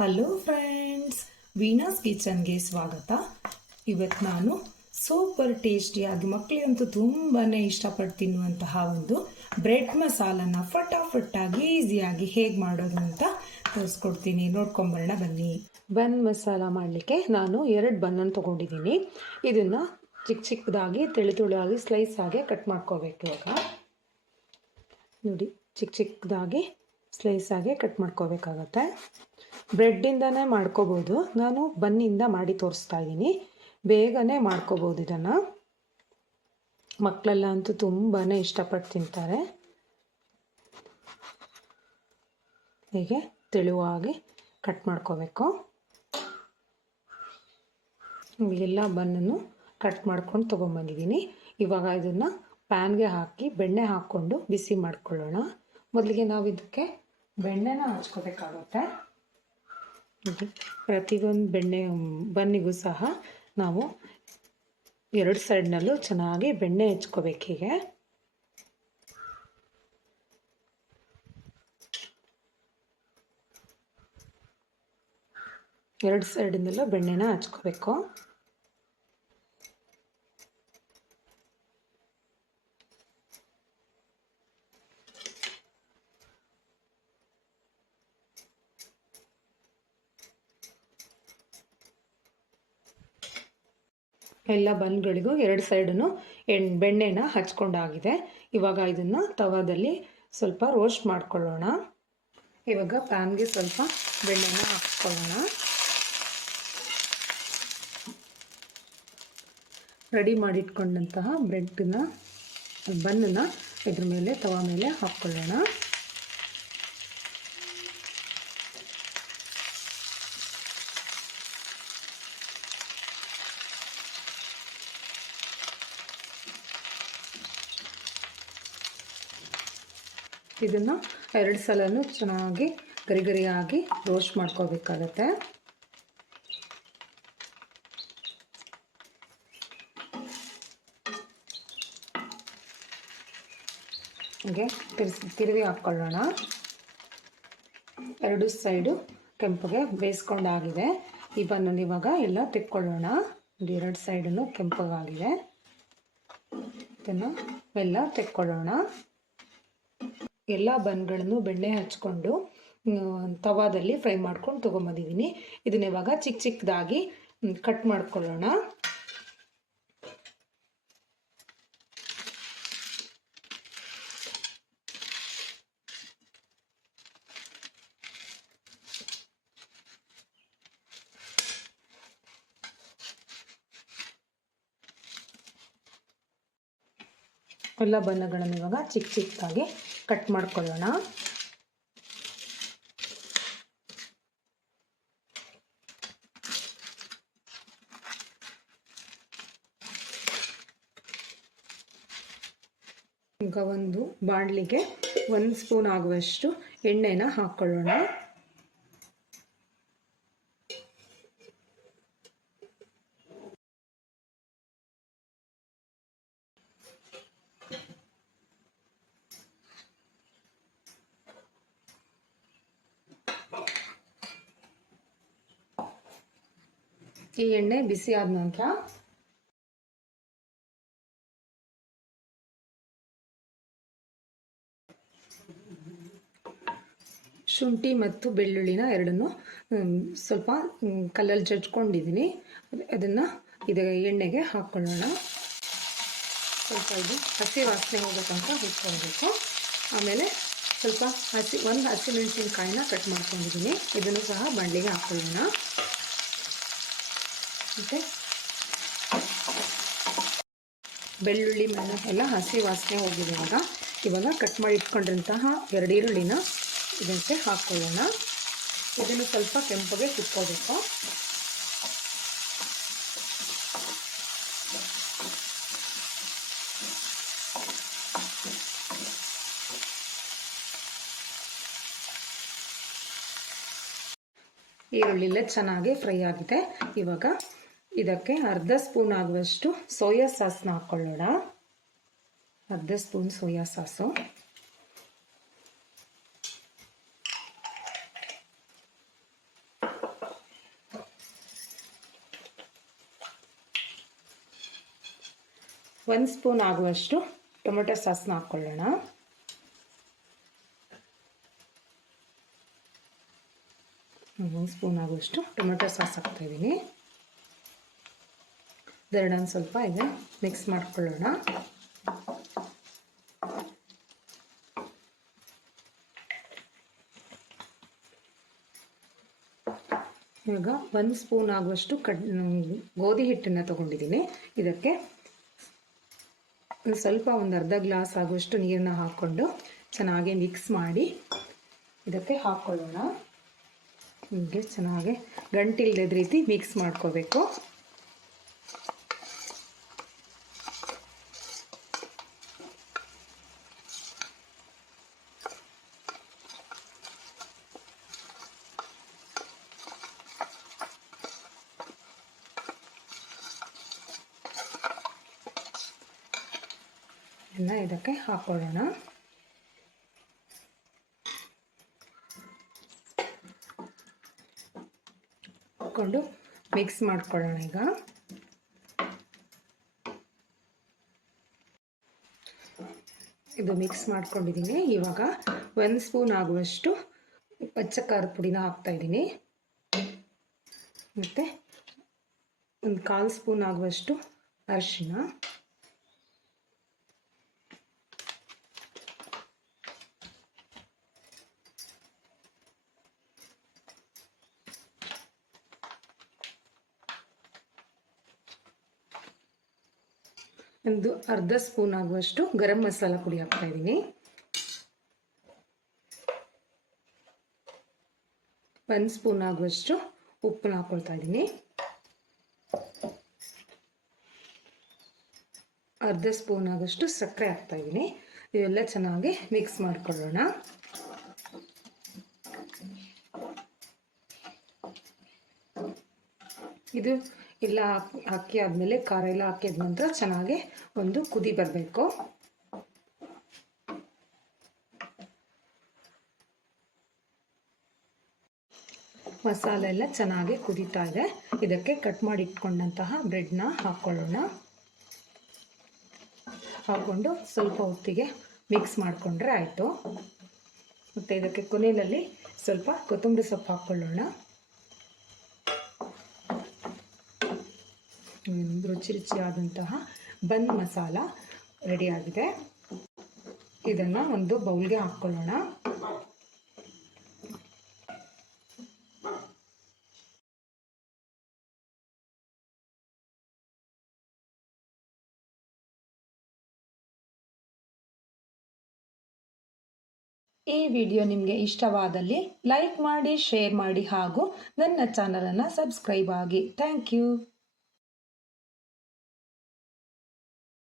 Hello friends, ವೀನಾಸ್ ಕಿಚನ್ಗೆ ಸ್ವಾಗತ. ಇವತ್ತು ನಾನು ಸೂಪರ್ ಟೇಸ್ಟಿಯಾಗಿ ಮಕ್ಕಳಿಗಂತೂ ತುಂಬಾ ಇಷ್ಟಪಟ್ಟು ತಿನ್ನುವಂತಹ ಒಂದು ಬ್ರೆಡ್ ಮಸಾಲನ ಫಟಾಫಟ್ಟಾಗಿ ಈಸಿಯಾಗಿ ಹೇಗೆ ಮಾಡೋದು ಅಂತ ತೋರಿಸ್ಕೊಡ್ತೀನಿ. ನೋಡ್ಕೊಂಬರೋಣ ಬನ್ನಿ. ಬನ್ ಮಸಾಲ ಮಾಡಲಿಕ್ಕೆ ನಾನು 2 ಬನ್ನನ್ನು ತೊಗೊಂಡಿದ್ದೀನಿ. ಇದನ್ನು ಚಿಕ್ಕ ಚಿಕ್ಕದಾಗಿ ತೆಳುವಾಗಿ ಸ್ಲೈಸ್ ಆಗಿ ಕಟ್ ಮಾಡ್ಕೋಬೇಕು. ಇವಾಗ ನೋಡಿ, ಚಿಕ್ಕ ಚಿಕ್ಕದಾಗಿ ಸ್ಲೈಸ್ ಆಗಿ ಕಟ್ ಮಾಡ್ಕೋಬೇಕಾಗತ್ತೆ. ಬ್ರೆಡ್ಡಿಂದನೇ ಮಾಡ್ಕೋಬೋದು, ನಾನು ಬನ್ನಿಂದ ಮಾಡಿ ತೋರಿಸ್ತಾ ಇದ್ದೀನಿ. ಬೇಗನೆ ಮಾಡ್ಕೋಬೋದು. ಇದನ್ನು ಮಕ್ಕಳೆಲ್ಲ ಅಂತೂ ತುಂಬಾ ಇಷ್ಟಪಟ್ಟು ತಿಂತಾರೆ. ಹೀಗೆ ತೆಳುವಾಗಿ ಕಟ್ ಮಾಡ್ಕೋಬೇಕು. ಎಲ್ಲ ಬನ್ನನ್ನು ಕಟ್ ಮಾಡ್ಕೊಂಡು ತೊಗೊಂಬಂದಿದ್ದೀನಿ. ಇವಾಗ ಇದನ್ನು ಪ್ಯಾನ್ಗೆ ಹಾಕಿ ಬೆಣ್ಣೆ ಹಾಕ್ಕೊಂಡು ಬಿಸಿ ಮಾಡ್ಕೊಳ್ಳೋಣ. ಮೊದಲಿಗೆ ನಾವು ಇದಕ್ಕೆ ಬೆಣ್ಣೆನ ಹಚ್ಕೋಬೇಕಾಗುತ್ತೆ. ಪ್ರತಿಯೊಂದು ಬನ್ನಿಗೂ ಸಹ ನಾವು 2 ಸೈಡ್ನಲ್ಲೂ ಚೆನ್ನಾಗಿ ಬೆಣ್ಣೆ ಹಚ್ಕೋಬೇಕು. ಹೀಗೆ ಎರಡು ಸೈಡಿಂದಲೂ ಬೆಣ್ಣೆನ ಹಚ್ಕೋಬೇಕು. ಎಲ್ಲ ಬನ್ಗಳಿಗೂ 2 ಸೈಡನ್ನು ಬೆಣ್ಣೆನ ಹಚ್ಕೊಂಡಾಗಿದೆ. ಇವಾಗ ಇದನ್ನು ತವಾದಲ್ಲಿ ಸ್ವಲ್ಪ ರೋಸ್ಟ್ ಮಾಡ್ಕೊಳ್ಳೋಣ. ಇವಾಗ ಪ್ಯಾನ್ಗೆ ಸ್ವಲ್ಪ ಬೆಣ್ಣೆನ ಹಾಕ್ಕೊಳ್ಳೋಣ. ರೆಡಿ ಮಾಡಿಟ್ಕೊಂಡಂತಹ ಬನ್ನನ್ನು ಇದ್ರ ಮೇಲೆ ತವಾ ಮೇಲೆ ಹಾಕ್ಕೊಳ್ಳೋಣ. ಇದನ್ನು 2 ಸಲನೂ ಚೆನ್ನಾಗಿ ಗರಿಗರಿಯಾಗಿ ರೋಸ್ಟ್ ಮಾಡ್ಕೋಬೇಕಾಗತ್ತೆ. ಹಾಗೆ ತಿರುವಿ ಹಾಕ್ಕೊಳ್ಳೋಣ. 2 ಸೈಡು ಕೆಂಪಗೆ ಬೇಯಿಸ್ಕೊಂಡಾಗಿದೆ. ಈ ಬನ್ನನ್ನು ಇವಾಗ ಎಲ್ಲ ತೆಕ್ಕೊಳ್ಳೋಣ. 2 ಸೈಡನ್ನು ಕೆಂಪಗಾಗಿದೆ. ಇದನ್ನು ಎಲ್ಲ ತೆಕ್ಕೊಳ್ಳೋಣ. ಎಲ್ಲ ಬನ್ಗಳನ್ನು ಬೆಣ್ಣೆ ಹಚ್ಕೊಂಡು ತವಾದಲ್ಲಿ ಫ್ರೈ ಮಾಡ್ಕೊಂಡು ತೊಗೊಂಬಂದಿದ್ದೀನಿ. ಇದನ್ನ ಇವಾಗ ಚಿಕ್ಕ ಚಿಕ್ಕದಾಗಿ ಕಟ್ ಮಾಡ್ಕೊಳ್ಳೋಣ. ಎಲ್ಲ ಬನ್ನಗಳನ್ನು ಇವಾಗ ಚಿಕ್ಕ ಚಿಕ್ಕದಾಗಿ ಕಟ್ ಮಾಡ್ಕೊಳ್ಳೋಣ. ಈಗ ಒಂದು ಬಾಣಲಿಗೆ 1 ಸ್ಪೂನ್ ಆಗುವಷ್ಟು ಎಣ್ಣೆನ ಹಾಕ್ಕೊಳ್ಳೋಣ. ಈ ಎಣ್ಣೆ ಬಿಸಿ ಆದ ನಂತರ ಶುಂಠಿ ಮತ್ತು ಬೆಳ್ಳುಳ್ಳಿನ ಎರಡನ್ನು ಸ್ವಲ್ಪ ಕಲ್ಲಲ್ಲಿ ಜಜ್ಕೊಂಡಿದ್ದೀನಿ. ಅದನ್ನು ಎಣ್ಣೆಗೆ ಹಾಕ್ಕೊಳ್ಳೋಣ. ಸ್ವಲ್ಪ ಇದು ಹಸಿ ವಾಸನೆ ಹೋಗೋ ತನಕ ಹುರ್ಕೊಳ್ಬೇಕು. ಆಮೇಲೆ ಸ್ವಲ್ಪ ಒಂದು ಹಸಿಮೆಣಸಿನಕಾಯಿನ ಕಟ್ ಮಾಡ್ಕೊಂಡಿದ್ದೀನಿ. ಇದನ್ನು ಸಹ ಬಾಣಲಿಗೆ ಹಾಕ್ಕೊಳ್ಳೋಣ. ಮತ್ತು ಬೆಳ್ಳುಳ್ಳಿ ಎಲ್ಲ ಹಸಿ ವಾಸನೆ ಹೋಗಿದೆ. ಇವಾಗ ಕಟ್ ಮಾಡಿ ಇಟ್ಕೊಂಡಿರಂತಹ 2 ಈರುಳ್ಳಿನ ಇದಕ್ಕೆ ಹಾಕ್ಕೊಳ್ಳೋಣ. ಇದನ್ನು ಸ್ವಲ್ಪ ಕೆಂಪಗೆ ಕುಟ್ಕೋಬೇಕು. ಈರುಳ್ಳಿ ಚೆನ್ನಾಗಿ ಫ್ರೈ ಆಗಿದೆ. ಇವಾಗ ಇದಕ್ಕೆ 1/2 ಸ್ಪೂನ್ ಆಗುವಷ್ಟು ಸೋಯಾ ಸಾಸ್ನ ಹಾಕ್ಕೊಳ್ಳೋಣ. 1/2 ಸ್ಪೂನ್ ಸೋಯಾ ಸಾಸು. 1 ಸ್ಪೂನ್ ಆಗುವಷ್ಟು ಟೊಮೆಟೊ ಸಾಸ್ನ ಹಾಕ್ಕೊಳ್ಳೋಣ. ಒಂದು ಸ್ಪೂನ್ ಆಗುವಷ್ಟು ಟೊಮೆಟೊ ಸಾಸ್ ಹಾಕ್ತಾಯಿದ್ದೀನಿ. ಇದೆರಡನ್ನು ಸ್ವಲ್ಪ ಇದೆ ಮಿಕ್ಸ್ ಮಾಡ್ಕೊಳ್ಳೋಣ. ಇವಾಗ 1 ಸ್ಪೂನ್ ಆಗುವಷ್ಟು ಗೋಧಿ ಹಿಟ್ಟನ್ನು ತೊಗೊಂಡಿದ್ದೀನಿ. ಇದಕ್ಕೆ ಒಂದು ಅರ್ಧ ಗ್ಲಾಸ್ ಆಗುವಷ್ಟು ನೀರನ್ನ ಹಾಕ್ಕೊಂಡು ಚೆನ್ನಾಗಿ ಮಿಕ್ಸ್ ಮಾಡಿ ಇದಕ್ಕೆ ಹಾಕ್ಕೊಳ್ಳೋಣ. ಹೀಗೆ ಚೆನ್ನಾಗಿ ಗಂಟಿಲ್ಲದ ರೀತಿ ಮಿಕ್ಸ್ ಮಾಡ್ಕೋಬೇಕು. ಇದಕ್ಕೆ ಹಾಕೊಳ್ಳೋಣ. ಹಾಕೊಂಡು ಮಿಕ್ಸ್ ಮಾಡ್ಕೊಳ್ಳೋಣ. ಈಗ ಇದು ಮಿಕ್ಸ್ ಮಾಡ್ಕೊಂಡಿದ್ದೀನಿ. ಇವಾಗ 1 ಸ್ಪೂನ್ ಆಗುವಷ್ಟು ಪಚ್ಚ ಖಾರದ ಪುಡಿನ ಹಾಕ್ತಾ ಇದ್ದೀನಿ. ಮತ್ತು ಒಂದು 1/4 ಸ್ಪೂನ್ ಆಗುವಷ್ಟು ಅರಿಶಿನ, ಒಂದು ಅರ್ಧ ಸ್ಪೂನ್ ಆಗುವಷ್ಟು ಗರಂ ಮಸಾಲ ಪುಡಿ ಹಾಕ್ತಾ ಇದ್ದೀನಿ. 1 ಸ್ಪೂನ್ ಆಗುವಷ್ಟು ಉಪ್ಪನ್ನ ಹಾಕ್ಕೊಳ್ತಾ ಇದ್ದೀನಿ. ಅರ್ಧ ಸ್ಪೂನ್ ಆಗುವಷ್ಟು ಸಕ್ಕರೆ ಹಾಕ್ತಾ ಇದ್ದೀನಿ. ಇವೆಲ್ಲ ಚೆನ್ನಾಗಿ ಮಿಕ್ಸ್ ಮಾಡ್ಕೊಳ್ಳೋಣ. ಇದು ಎಲ್ಲ ಹಾಕಿ ಆದಮೇಲೆ ಖಾರ ಎಲ್ಲ ಹಾಕಿದ ನಂತರ ಚೆನ್ನಾಗಿ ಒಂದು ಕುದಿ ಬರಬೇಕು. ಮಸಾಲೆ ಎಲ್ಲ ಚೆನ್ನಾಗಿ ಕುದೀತಾ ಇದೆ. ಇದಕ್ಕೆ ಕಟ್ ಮಾಡಿ ಇಟ್ಕೊಂಡಂತಹ ಬ್ರೆಡ್ನ ಹಾಕ್ಕೊಳ್ಳೋಣ. ಹಾಕ್ಕೊಂಡು ಸ್ವಲ್ಪ ಹೊತ್ತಿಗೆ ಮಿಕ್ಸ್ ಮಾಡಿಕೊಂಡ್ರೆ ಆಯಿತು. ಮತ್ತು ಇದಕ್ಕೆ ಕೊನೆಯಲ್ಲಿ ಸ್ವಲ್ಪ ಕೊತ್ತಂಬರಿ ಸೊಪ್ಪು ಹಾಕ್ಕೊಳ್ಳೋಣ. ರುಚಿ ರುಚಿಯಾದಂತಹ ಬನ್ ಮಸಾಲ ರೆಡಿಯಾಗಿದೆ. ಇದನ್ನು ಒಂದು ಬೌಲ್ಗೆ ಹಾಕ್ಕೊಳ್ಳೋಣ. ಈ ವಿಡಿಯೋ ನಿಮಗೆ ಇಷ್ಟವಾದಲ್ಲಿ ಲೈಕ್ ಮಾಡಿ, ಶೇರ್ ಮಾಡಿ ಹಾಗೂ ನನ್ನ ಚಾನಲನ್ನು ಸಬ್ಸ್ಕ್ರೈಬ್ ಆಗಿ. Thank you.